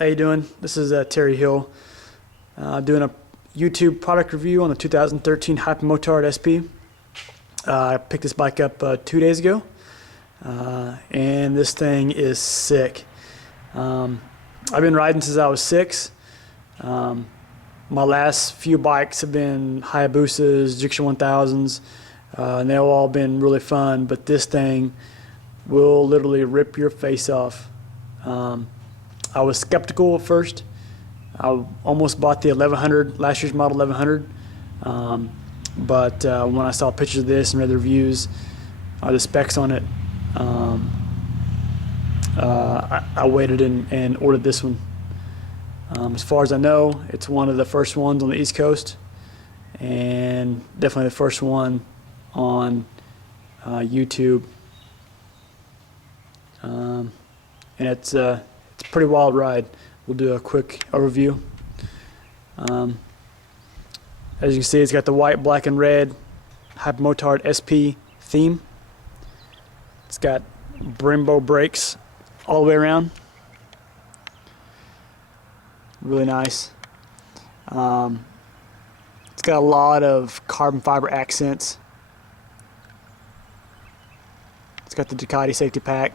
How you doing? This is Terry Hill doing a YouTube product review on the 2013 Hypermotard SP. I picked this bike up 2 days ago, and this thing is sick. I've been riding since I was 6. My last few bikes have been Hayabusas, Ducati 1000s, and they've all been really fun, but this thing will literally rip your face off. I was skeptical at first. I almost bought the 1100, last year's model 1100, but when I saw pictures of this and read the reviews, the specs on it, I waited and ordered this one. As far as I know, it's one of the first ones on the East Coast, and definitely the first one on YouTube. And it's a pretty wild ride. We'll do a quick overview. As you can see, it's got the white, black, and red Hypermotard SP theme. It's got Brembo brakes all the way around. Really nice. It's got a lot of carbon fiber accents. It's got the Ducati safety pack.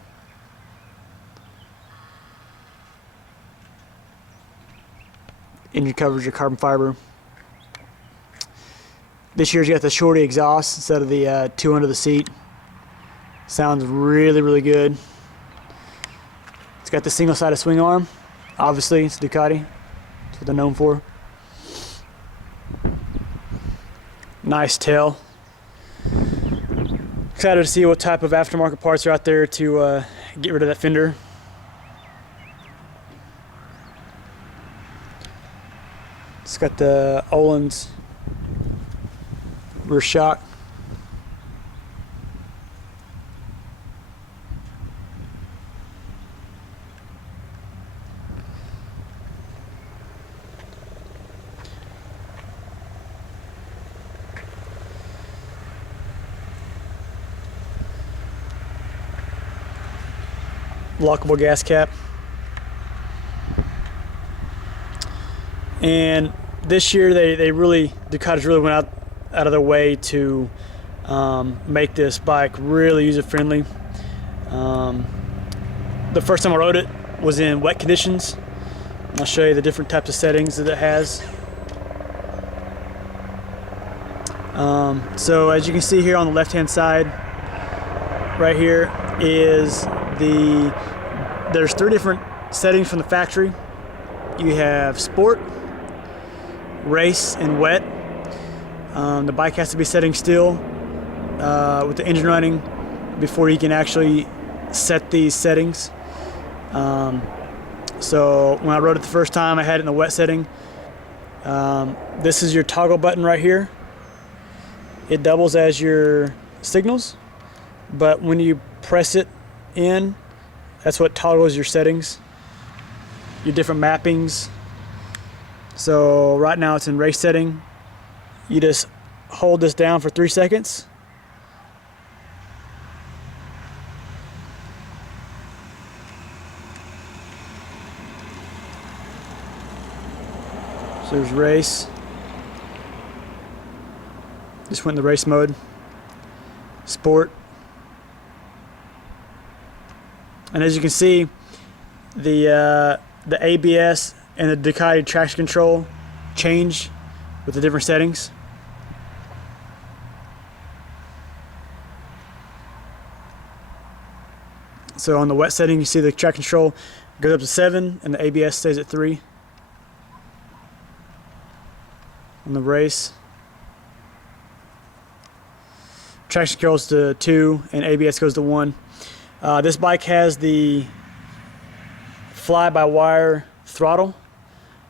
Engine covers are carbon fiber. This year's got the shorty exhaust instead of the two under the seat. Sounds really, really good. It's got the single-sided swing arm. Obviously, it's Ducati. That's what they're known for. Nice tail. Excited to see what type of aftermarket parts are out there to get rid of that fender. It's got the Öhlins rear shock. Lockable gas cap. And this year Ducati's really went out of their way to make this bike really user friendly. The first time I rode it was in wet conditions. I'll show you the different types of settings that it has. So as you can see here on the left hand side, right here is there's 3 different settings from the factory. You have sport, race, and wet. The bike has to be setting still with the engine running before you can actually set these settings. So when I rode it the first time, I had it in the wet setting. This is your toggle button right here. It doubles as your signals, but when you press it in, that's what toggles your settings, your different mappings. So right now it's in race setting. You just hold this down for 3 seconds. So there's race. Just went in the race mode. Sport. And as you can see, the ABS and the Ducati traction control changed with the different settings. So on the wet setting, you see the traction control goes up to 7 and the ABS stays at 3. On the race, traction controls to 2 and ABS goes to 1. This bike has the fly-by-wire throttle.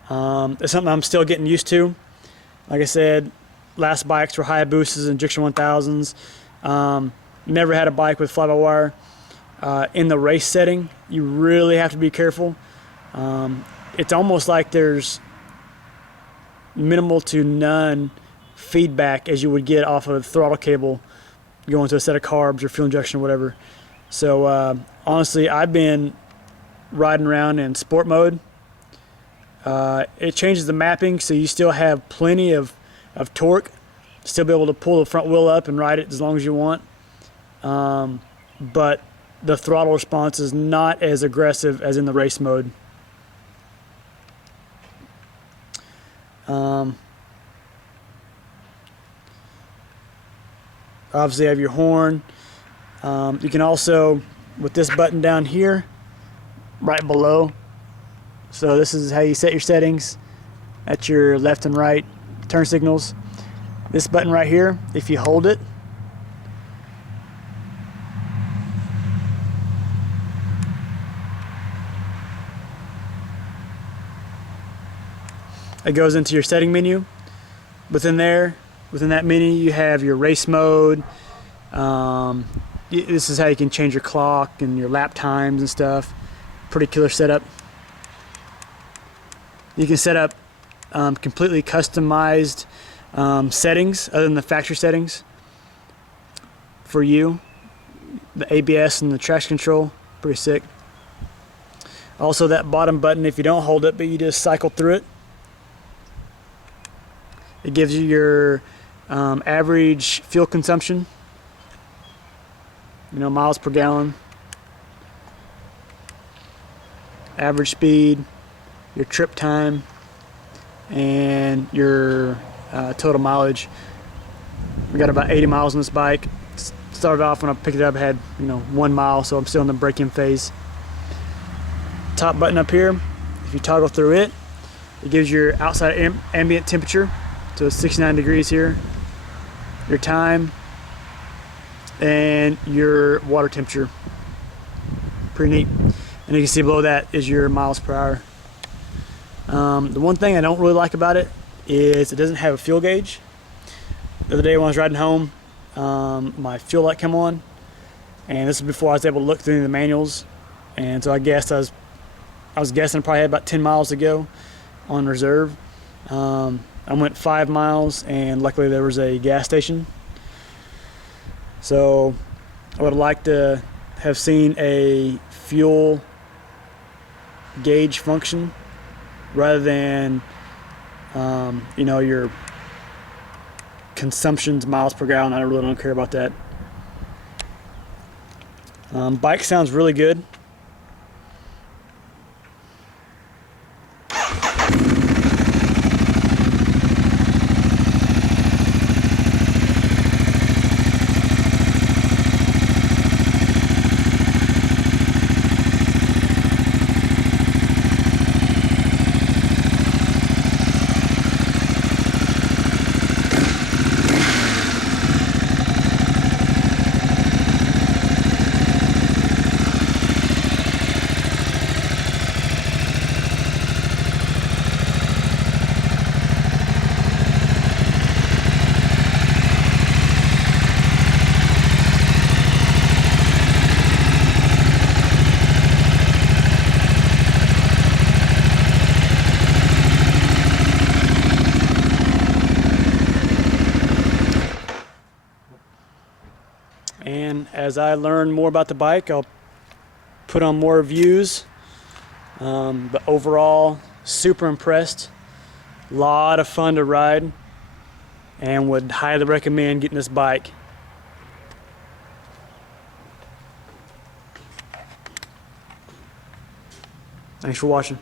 It's something I'm still getting used to. Like I said, last bikes were Hayabusas and Ducati 1000s. Never had a bike with fly-by-wire. In the race setting, you really have to be careful. It's almost like there's minimal to none feedback as you would get off of a throttle cable going to a set of carbs or fuel injection or whatever. So honestly, I've been riding around in sport mode It changes the mapping, so you still have plenty of torque, still be able to pull the front wheel up and ride it as long as you want. But the throttle response is not as aggressive as in the race mode. Obviously, you have your horn. You can also, with this button down here, right below. So this is how you set your settings. That's your left and right turn signals. This button right here, if you hold it, it goes into your setting menu. Within that menu, you have your race mode. This is how you can change your clock and your lap times and stuff. Pretty killer setup. You can set up completely customized settings other than the factory settings for you. The ABS and the traction control, pretty sick. Also, that bottom button, if you don't hold it but you just cycle through it, it gives you your average fuel consumption, miles per gallon, average speed, your trip time, and your total mileage. We got about 80 miles on this bike. Started off when I picked it up, I had 1 mile, so I'm still in the break-in phase. Top button up here, if you toggle through it, it gives your outside ambient temperature. So it's 69 degrees here, your time, and your water temperature. Pretty neat. And you can see below that is your miles per hour. The one thing I don't really like about it is it doesn't have a fuel gauge. The other day when I was riding home, my fuel light came on, and this is before I was able to look through the manuals. And so I guessed I was guessing I probably had about 10 miles to go on reserve. I went 5 miles, and luckily there was a gas station. So I would have liked to have seen a fuel gauge function rather than your consumptions miles per gallon. I really don't care about that. Bike sounds really good. And as I learn more about the bike, I'll put on more reviews. But overall, super impressed. A lot of fun to ride, and would highly recommend getting this bike. Thanks for watching.